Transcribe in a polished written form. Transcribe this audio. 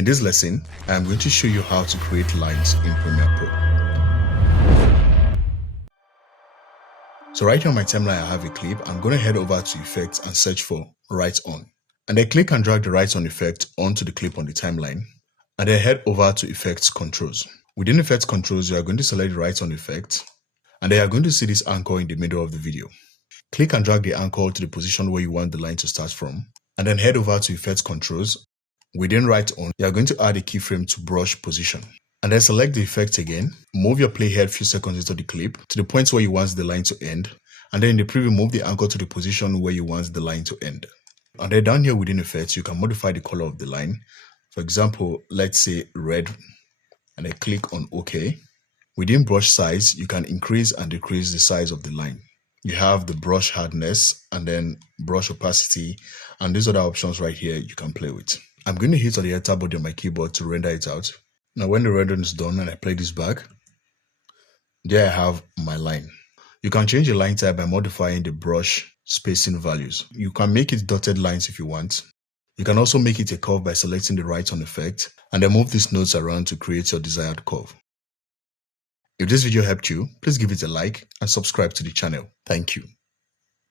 In this lesson, I am going to show you how to create lines in Premiere Pro. So right here on my timeline, I have a clip. I'm going to head over to Effects and search for Right On. And then click and drag the Right On effect onto the clip on the timeline. And then head over to Effects Controls. Within Effects Controls, you are going to select the Right On effect. And then you are going to see this anchor in the middle of the video. Click and drag the anchor to the position where you want the line to start from. And then head over to Effects Controls. Within Right On, you are going to add a keyframe to brush position. And then select the effect again. Move your playhead a few seconds into the clip to the point where you want the line to end. And then in the preview, move the anchor to the position where you want the line to end. And then down here within Effects, you can modify the color of the line. For example, let's say red. And then click on OK. Within brush size, you can increase and decrease the size of the line. You have the brush hardness and then brush opacity. And these other options right here you can play with. I'm going to hit on the enter button on my keyboard to render it out. Now when the rendering is done and I play this back, there I have my line. You can change the line type by modifying the brush spacing values. You can make it dotted lines if you want. You can also make it a curve by selecting the Right On effect and then move these nodes around to create your desired curve. If this video helped you, please give it a like and subscribe to the channel. Thank you.